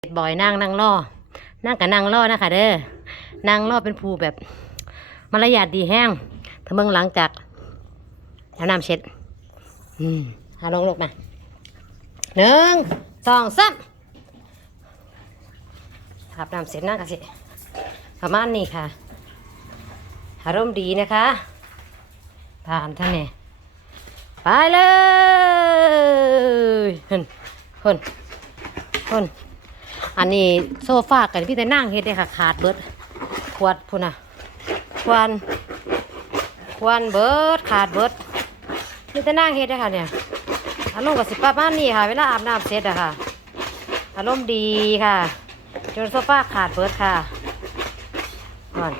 เบ่อยนั่งนั่งล่อนั่งกับนั่งล่อนะคะเด้อนั่งล่อเป็นภูแบบมารยาทดีแห้งถ้าเมืองหลังจากแล้วน้ำเช็ด อืมเอาลงลูกมาหนึ่งสองสามอาบน้ำเสร็จนั่งกันสิประมาณนี้ค่ะ อารมณ์ดีนะคะผ่านท่านเนี่ยไปเลยคนคนคน อันนี้โซฟากันพี่แต่นั่งเฮ็ดได้ค่ะขาดเบิดขวดพุ่นน่ะควันควันเบิดขาดเบิดพี่แต่นั่งเฮ็ดได้ค่ะเนี่ยอารมณ์กับสิบประมาณนี้ค่ะ เวลาอาบน้ำเสร็จอะค่ะ อารมณ์ดีค่ะจนโซฟาขาดเบิดค่ะก่อน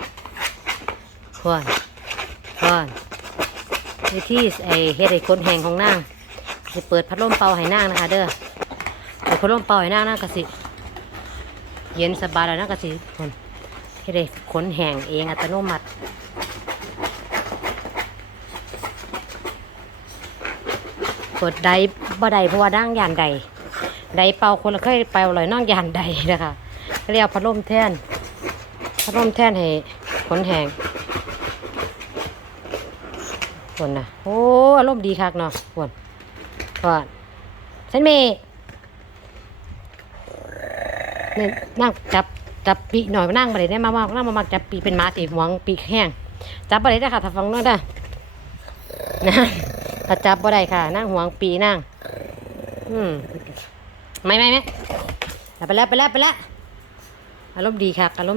ควรควรวิธีไอเฮ็ดไอ้คนแหงของนางสิเปิดพัดลมเป่าให้นางนะคะ เด้อเปิดพัดลมเป่าให้นางนางก็สิ เย็นสบายแล้วนางก็สิคนเฮ็ดไอ้ขนแหงเองอัตโนมัติเปิดได้บ่ได้เพราะว่านั่งยานใดได้เป่าคนละเคยเป่าเลยนั่งยานใดนะคะเรียกพัดลมแท่นพัดลมแท่นให้ขนแหงคนนะโอ้อารมณ์ดีคักเนาะคนก่อนเซนเมย์ นี่นั่งจับจับปีหน่อยมานั่งมาเลยได้มามานั่งมามาจับปีเป็นหมาตีหวงปีกแห้งจับมาเลยได้ค่ะถ้าฟังนั่นได้นะถ้าจับบ่ได้ค่ะ นั่งหวงปีนั่ง อืมไม่ไม่ไม่ไปแล้วไปแล้วไปแล้วอารมณ์ดีค่ะอารมณ์